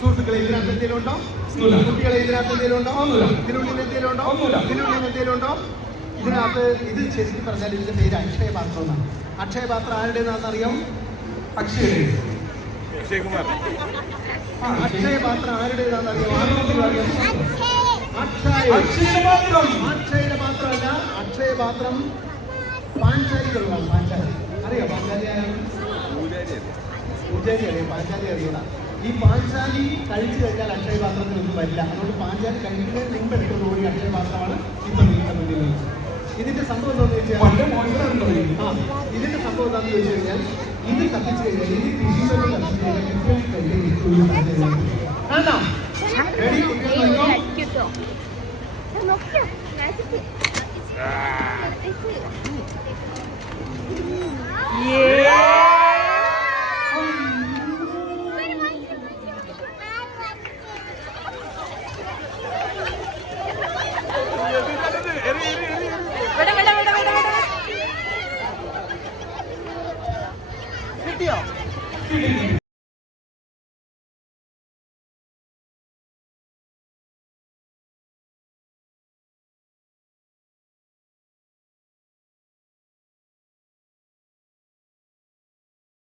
സുഹൃത്തുക്കളെ ഇതിനകത്ത് എന്തെങ്കിലും ഉണ്ടോ? കുട്ടികളെ ഇതിനകത്ത് എന്തെങ്കിലും ഉണ്ടോ? ഇതിനുള്ളിൽ എന്തെങ്കിലും ഉണ്ടോ? ഇതിനുള്ളിൽ എന്തെങ്കിലും ഉണ്ടോ? ഇതിനകത്ത് ഇത് ശരിക്കും പറഞ്ഞാൽ ഇതിന്റെ പേര് അക്ഷയപാത്രം എന്നാണ്. അക്ഷയപാത്രം ആരുടേതാണെന്ന് അറിയാം? അക്ഷയകുമാർ. അക്ഷയപാത്രം ആരുടേതാണെന്ന് അറിയാം? അക്ഷയുടെ പാത്രമല്ല, അക്ഷയപാത്രം പാഞ്ചാലികളുള്ളതാണ്. പാഞ്ചാലി അറിയാം? പാഞ്ചാലി പൂജാരി അറിയാം, പാഞ്ചാലി അറിയാം. ഈ പാഞ്ചാലി കഴിച്ചു കഴിഞ്ഞാൽ അക്ഷയപാത്രത്തിനൊന്നും വരില്ല. അതുകൊണ്ട് പാഞ്ചാലി കഴിക്കുന്നതിന് മുമ്പ് എടുക്കുന്നതോടെ അക്ഷയപാത്രമാണ് ഇപ്പൊ നിങ്ങളുടെ മുന്നിൽ. ഇതിന്റെ സംഭവം എന്താണെന്ന് വെച്ചാൽ ഇതിന്റെ സംഭവം എന്താണെന്ന് വെച്ച് കഴിഞ്ഞാൽ ഇത് കത്തിച്ചു കഴിഞ്ഞാൽ ഇത് കൃഷി കത്തിച്ചു കഴിഞ്ഞാൽ